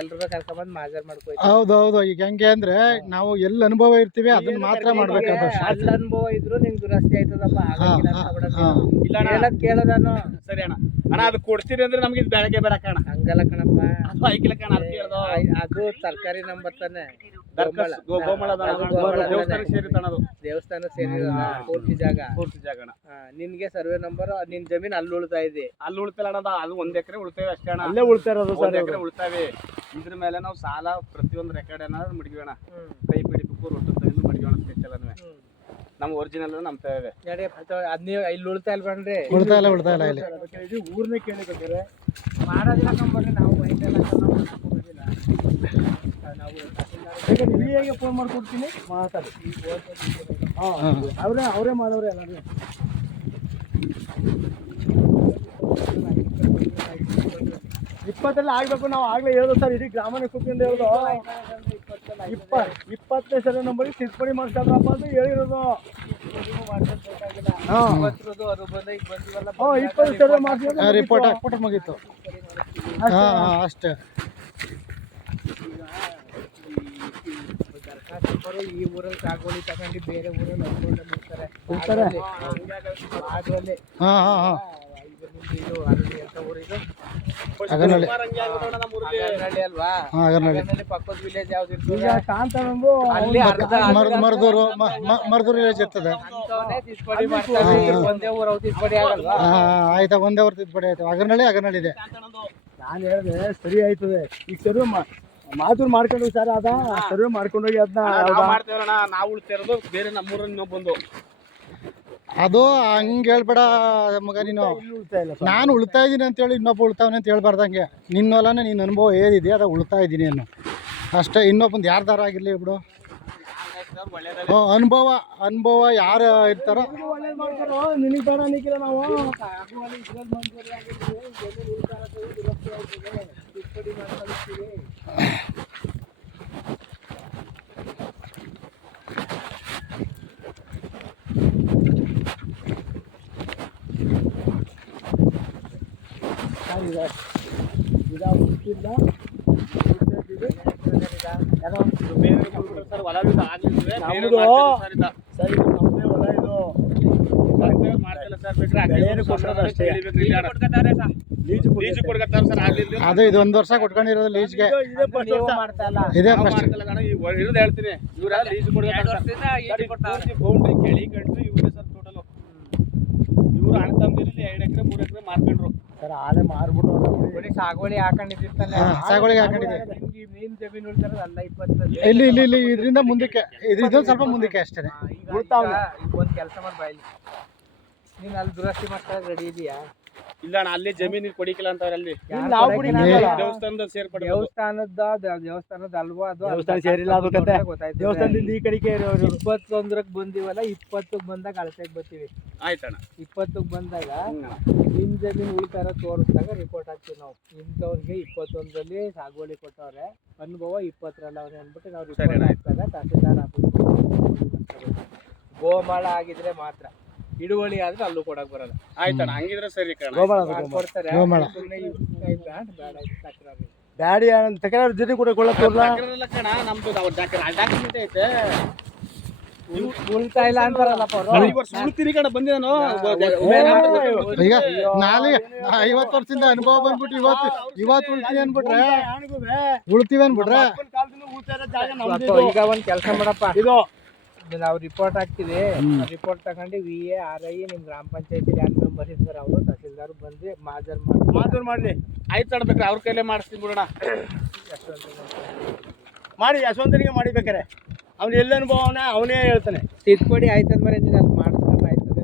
ಎಲ್ರು ಕರ್ಕೊಂಡ್ ಮಾಜರ್ ಮಾಡ್ಕೊಯ್ತು. ಹೌದೌದು. ಈಗ ಹೆಂಗೆ ಅಂದ್ರೆ ನಾವು ಎಲ್ಲಿ ಅನುಭವ ಇರ್ತೀವಿ ಅದನ್ನ ಮಾತ್ರ ಮಾಡ್ಬೇಕಾದ. ಅಲ್ಲಿ ಅನುಭವ ಇದ್ರು ನಿಂಗೆ ದುರಸ್ತಿ ಆಯ್ತದಪ್ಪ. ಕೇಳೋದಾನು ಸರಿ ಅಣ್ಣ. ಅಣ್ಣ ಅದು ಕೊಡ್ತೀರಿ ಅಂದ್ರೆ ನಮ್ಗೆ ಇದು ಬೆಳಗ್ಗೆ ಬೇಡ ಕಣ. ಹಂಗಲ್ಲ ಕಣಪ್ಪ, ಅದು ಐಕಿಲ್ಲ ಕಣ. ಅದು ಸರ್ಕಾರಿ ನಂಬರ್ ತಾನೆ. ದೇವಸ್ಥಾನ ಸೇರಿರೋದ ಪೂರ್ತಿ ಜಾಗ. ನಿನ್ಗೆ ಸರ್ವೆ ನಂಬರ್, ನಿನ್ ಜಮೀನ್ ಅಲ್ಲಿ ಉಳ್ತಾ ಇದೆ. ಅಲ್ಲಿ ಉಳ್ತಿಲ್ಲ ಅಣ್ಣ. ಅದು 1 ಎಕರೆ ಉಳ್ತೇವೆ ಅಷ್ಟೇ ಅಣ್ಣ. ಅಲ್ಲೇ ಉಳ್ತಾ ಇರೋದು. 1 ಎಕರೆ ಉಳ್ತಾವೆ. ಇದ್ರ ಮೇಲೆ ನಾವು ಸಾಲ ಪ್ರತಿಯೊಂದು ರೆಕಾರ್ಡ್ ಏನಾದ್ರು ಮಡಗಿಯೋಣ. ಕೈ ಪಿಡಿಬೇಕು ರೊಟ್ಟು ತಗೊಂಡು ಮಡಗಿಯೋಣ. ಸ್ಪೆಷಲ್ ನಮ್ ಒರಿಜಿನಲ್ ನಮ್ತೇವೆ. ಇಲ್ಲಿ ಉಳ್ತಾ ಇಲ್ಲ ಬನ್ರಿ. ಉಳ್ತಾ ಇಲ್ಲ ಇಲ್ಲಿ. ಊರ್ನೇ ಕೇಳಿದ್ರೆ ಮಾಡೋದಿಲ್ಲ ಕಂಬರ್ರಿ. ನಾವು ಹೇಗೆ ಫೋನ್ ಮಾಡ್ಕೊಡ್ತೀನಿ, ಮಾತಾಡಿ. ಅವರೇ ಮಾಡೋರೆ ಎಲ್ಲ. ಇಪ್ಪತ್ತೆಲ್ಲ ಆಗ್ಬೇಕು. ನಾವು ಆಗ್ಲೇ ಹೇಳೋದು ಸರ್, ಇಡೀ ಗ್ರಾಮನೇ ಕೂತ್ಕೊಂಡು ಹೇಳೋದು. 20ನೇ ಸಲ ನಂಬರ್ ತಿದ್ದುಪಡಿ ಮಾಡ್ಕೊಂಡ್ರಪ್ಪ ಅಂತ ಹೇಳಿರೋದು. 20 ಸಲ ಮಾಡ್ಕೊಂಡು ರಿಪೋರ್ಟ್ ಹಾಕ್ಬಿಟ್ಟು ಮುಗೀತು ಅಷ್ಟೇ. ಈ ಊರಲ್ಲಿ ಸಾಗುವಳಿ ತಗೊಂಡು ಬೇರೆ ಊರಲ್ಲಿ ಅನ್ಕೊಂಡಿರ್ತಾರೆ. ಪಕ್ಕದ ವಿಲೇಜ್ ಮರದೂರು ವಿಲೇಜ್ ಇರ್ತದೆ. ಒಂದೇ ಊರು ತಿದ್ದುಪಡಿ ಆಗಲ್ವಾ? ಆಯ್ತಾ, ಒಂದೇ ಊರು ತಿದ್ದುಪಡಿ ಆಯ್ತು. ಅಗರ್ನಳ್ಳಿ ಇದೆ. ನಾನು ಹೇಳಿದೆ ಸರಿ ಆಯ್ತದೆ. ಈಗ ಸರ್ವೆ ಮಾತೂರು ಮಾಡ್ಕೊಂಡು ಸರ್, ಅದ ಸರ್ವೆ ಮಾಡ್ಕೊಂಡೋಗಿ ಅದನ್ನ ಮಾಡ್ತೇವಣ್ಣ. ನಾವು ಉಳ್ತಿರೋದು ಬೇರೆ ನಮ್ಮೂರಲ್ಲಿ ಬಂದು. ಅದು ಹಂಗೆ ಹೇಳ್ಬೇಡ ಮಗ ನೀನು. ನಾನು ಉಳ್ತಾ ಇದ್ದೀನಿ ಅಂತೇಳಿ ಇನ್ನೊಬ್ಬ ಉಳ್ತಾವನೆ ಅಂತ ಹೇಳ್ಬಾರ್ದಂಗೆ. ನಿನ್ನ ಹೊಲನೇ ನಿನ್ನ ಅನುಭವ ಏನಿದೆ ಅದ ಉಳ್ತಾ ಇದ್ದೀನಿ ಅನ್ನೋ ಅಷ್ಟೇ. ಇನ್ನೊಬ್ಬಂದು ಯಾರ್ದಾರ ಆಗಿರಲಿ ಬಿಡು. ಅನುಭವ ಯಾರು ಇರ್ತಾರೋ ನಿನಗೆ ಬೇಡ ನಿಕ್ಕಿಲ್ಲ. ನಾವು ಅದು ಇದು 1 ವರ್ಷ ಕೊಟ್ಕೊಂಡಿರೋದು ಲೀಜ್ಗೆ. ಇದೇ ಫಸ್ಟ್ ಹೇಳ್ತೀನಿ. ಬೌಂಡ್ರಿ ಕೆಳಿಕೊಂಡು ಇವ್ರೆ ಸರ್ ಟೋಟಲ್. ಇವ್ರು ಅಣ್ತಂದಿರಿ 2 ಎಕರೆ 3 ಎಕರೆ ಮಾರ್ಕೊಂಡ್ರು ಸರ್. ಆಲೆ ಮಾರ್ಬಿಟ್ಟು ಸಾಗುವಳಿ ಹಾಕೊಂಡಿದ್ದಿರ್ತಾನೆ. ಸಾಗುವಳಿಗೆ ಹಾಕೊಂಡಿದ್ದೆ. ಮೇನ್ ಜಮೀನು ಉಳ್ತಾರಲ್ಲ ಅಲ್ಲ 20. ಇಲ್ಲಿ ಇದರಿಂದ ಮುಂದಕ್ಕೆ, ಇದರಿಂದ ಸ್ವಲ್ಪ ಮುಂದಕ್ಕೆ ಅಷ್ಟೇ. ಒಂದ್ ಕೆಲಸ ಮಾಡಿ ಬಾಯ್ಲಿ, ನೀನ್ ಅಲ್ಲಿ ದುರಸ್ತಿ ಮಾಡ್ತಾ ರೆಡಿ ಇದೆಯಾ? ಇಲ್ಲ ಅಣ್ಣ, ಅಲ್ಲಿ ಜಮೀನು ಕೊಡಿಕಿಲ್ಲ ಅಂತ ಅಲ್ಲಿ ದೇವಸ್ಥಾನದ ಸೇರ್ಪಡೆ. ದೇವಸ್ಥಾನದ ಅಲ್ವಾ ಅದು? ದೇವಸ್ಥಾನ ಸೇರಿಲ್ಲ. ಅದು ಕತೆ ದೇವಸ್ಥಾನದಿಂದ ಈ ಕಡೆಗೆ 21ಕ್ಕೆ ಬಂದಿವಲ್ಲ, 20ಕ್ಕೆ ಬಂದಾಗ ಅಳತೆಗೆ ಬರ್ತೀವಿ. ಆಯ್ತಣ್ಣ. 20ಕ್ಕೆ ಬಂದಾಗ ನಿಮ್ ಜಮೀನು ಉಳಿತಾರ ತೋರಿಸಿದಾಗ ರಿಪೋರ್ಟ್ ಹಾಕ್ತೀವಿ ನಾವು. ಇಂಥವ್ರಿಗೆ 21ರಲ್ಲಿ ಸಾಗುವಳಿ ಕೊಟ್ಟವ್ರೆ, ಅನುಭವ 20ರಲ್ಲಿ ಅವ್ರೆ ಅಂದ್ಬಿಟ್ಟು ನಾವು ರಿಪೋರ್ಟ್ ಹಾಕ್ದಾಗ ತಹಸೀಲ್ದಾರ್ ಗೋಮಾಳ ಆಗಿದ್ರೆ ಮಾತ್ರ. ಹಿಡುವಳಿ ಆದ್ರೆ ಅಲ್ಲೂ ಕೊಡಕ್ ಬರಲ್ಲ. ಆಯ್ತಣ್ಣ, ಹಂಗಿದ್ರೆ ಸರಿ ಕಣ. ಕೊಡ್ತಾರೆ. ಬ್ಯಾಡಿ ತಕರಾರು ಜೊತೆ ಕೂಡ ಕಣ. ನಮ್ದು ಡಾಕ್ಯುಮೆಂಟ್ ಐತೆ. ಉಳ್ತಾ ಇಲ್ಲ ಅಂತಾರಲ್ಲಪ್ಪ. ಉಳ್ತೀನಿ ಕಣ ಬಂದಿದ್ದಾನು. ಈಗ 50 ವರ್ಷದಿಂದ ಅನುಭವ ಬಂದ್ಬಿಟ್ಟು ಇವತ್ತು ಉಳ್ತೀನಿ ಅನ್ಬಿಟ್ರೆ ಉಳ್ತೀವಿ ಅನ್ಬಿಟ್ರೆ. ಈಗ ಒಂದ್ ಕೆಲಸ ಮಾಡಪ್ಪ, ಇದು ನಾವು ರಿಪೋರ್ಟ್ ಹಾಕ್ತಿವಿ. ರಿಪೋರ್ಟ್ ತಗೊಂಡು VA RI ನಿಮ್ ಗ್ರಾಮ ಪಂಚಾಯತಿ ಯಾರು ಮೆಂಬರ್ ಇರ್ತಾರೆ ಅವರು ತಹಸೀಲ್ದಾರ್ ಬಂದು ಮಾಜರ್ ಮಾಡ್ಲಿ. ಆಯ್ತು ತಡ್ಬೇಕ್ರೆ ಅವ್ರ ಕೈಲೇ ಮಾಡಿಸ್ತೀನಿ ಬಿಡೋಣ. ಮಾಡಿ ಯಶವಂತನಿಗೆ ಮಾಡಿಬೇಕಾರೆ ಅವ್ನು ಎಲ್ಲ ಅನುಭವನ ಅವನೇ ಹೇಳ್ತಾನೆ. ತಿದ್ದುಪಡಿ ಆಯ್ತಂದ್ರೆ ನೀನು ಅಲ್ಲಿ ಮಾಡಿಸ್ಕೊಂಡ್ರೆ ಆಯ್ತದೆ.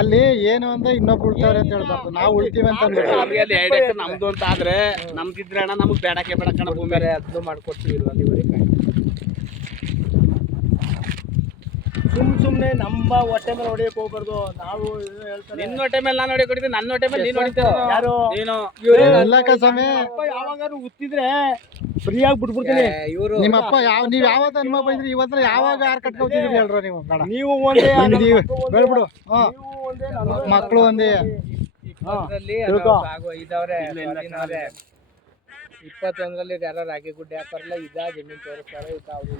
ಅಲ್ಲಿ ಏನು ಅಂದ್ರೆ ಇನ್ನೊಬ್ರು ಉಳ್ತಾರೆ ಅಂತ ಹೇಳ್ಬಾರ್ದು, ನಾವು ಉಳ್ತೀವಿ ಅಂತ ನಮ್ದು ಅಂತ ಆದ್ರೆ ನಮ್ದಿದ್ರೆ ಅಣ್ಣ ನಮ್ಗೆ ಬೇಡಕ್ಕೆ ಬೇಡಕ್ಕಣ ಭೂಮಿ ಅದನ್ನು ಮಾಡ್ಕೊಡ್ತೀವಿ. ಅಲ್ಲಿವರೆಗೆ ಸುಮ್ಮನೆ ನಮ್ಮ ಹೊಟ್ಟೆ ಮೇಲೆ ಹೊಡೆಯಕ್ಕೆ ಹೋಗ್ಬಾರ್ದು. ನಾವು ನಿನ್ನ ಹೊಟ್ಟೆ ಮೇಲೆ ನಾನು ಹೊಡೆಯಕ್ಕೆ ಹೊಡಿತೀನಿ, ನನ್ನ ಹೊಟ್ಟೆ ಮೇಲೆ ನೀನು ಹೊಡಿತೀರ. ಯಾರು ನೀನು? ಯಾವಾಗಾದ್ರು ಉತ್ತಿದ್ರೆ ಫ್ರೀಯಾಗಿ ಬಿಟ್ಬಿಡ್ತೀನಿ. ನಿಮ್ಮಪ್ಪ ನೀವ್ ಯಾವತ್ತ ಅನುಭವ ಬಂದ್ರಿ? ಇವತ್ತು ಯಾವಾಗ ಯಾರು ಕಟ್ಕೊತಿದ್ರಿ ಹೇಳ್ರ ನೀವು? ನೀವು ಒಂದೇ ಹೇಳ್ಬಿಡು. ಮಕ್ಕಳು ಒಂದೇ. 20ರಲ್ಲಿ ಇದಾವ್ರೆ 21ರಲ್ಲಿ ಯಾರೋ ರಾಗಿ ಗುಡ್ಡೆ ಹಾಕೋರಲ್ಲ ಜಮೀನ್ ತೋರಿಸ್ತಾರೆ ಅವ್ರು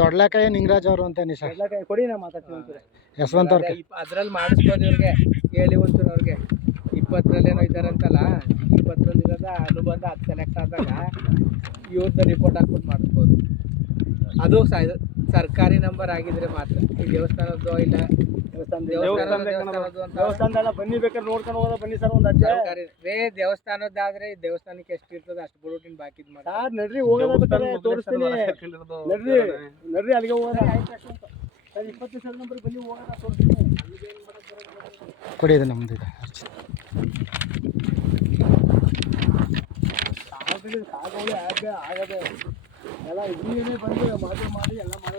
ದೊಡ್ಡಲಕಾಯಿ ನಿಂಗರಾಜ್ ಅವರು ಅಂತ ನಿಶಾ ಕೊಡಿ ನಾ ಮಾತಾಡ್ತೀನಿ ಯಶವಂತ ಅವ್ರಿಗೆ ಅದ್ರಲ್ಲಿ ಮಾಡಿಸ್ಬೋದು ಇವ್ರಿಗೆ ಹೇಳಿ ಒಂಚೂನವ್ರಿಗೆ 20ರಲ್ಲಿ ಏನೋ ಇದ್ದಾರಂತಲ್ಲ 20ರಲ್ಲಿ ಇರೋದ ಅನುಬಂಧ ಅದು ಸೆಲೆಕ್ಟ್ ಆದಾಗ ಇವ್ರದ್ದು ರಿಪೋರ್ಟ್ ಹಾಕ್ಬಿಟ್ಟು ಮಾಡಿಸ್ಬೋದು. ಅದು ಸರ್ಕಾರಿ ನಂಬರ್ ಆಗಿದ್ರೆ ಮಾತ್ರ ಈ ದೇವಸ್ಥಾನದ್ದು ಇಲ್ಲ ದೇವಸ್ಥಾನದಲ್ಲ ಬನ್ನಿ ಬೇಕಾದ್ರೆ ನೋಡ್ಕೊಂಡು ಹೋಗೋದ ಬನ್ನಿ ಸರ್ ಒಂದು ಅಜ್ಜ ದೇವಸ್ಥಾನದ್ದಾದ್ರೆ ದೇವಸ್ಥಾನಕ್ಕೆ ಎಷ್ಟು ಇರ್ತದೆ ಅಷ್ಟು ಬಿಡ್ಬಿಟ್ಟು ಬಾಕಿದ್ ಮಾಡಿ ನಡ್ರಿ ಹೋಗೋದ ತೋರಿಸ್ತೀನಿ ನಡ್ರಿ ಅಲ್ಲಿಗೆ ಹೋಗೋದ 20 ನಂಬರ್ ಬನ್ನಿ ಹೋಗೋದ ತೋರಿಸ್ತೀನಿ ಕೊಡಿ ಇದು ನಮ್ದು ಇದು ಆಗದೆ ಎಲ್ಲ ಇಲ್ಲಿ ಬಂದು ಮಾಡಿ ಎಲ್ಲ ಮಾಡಿ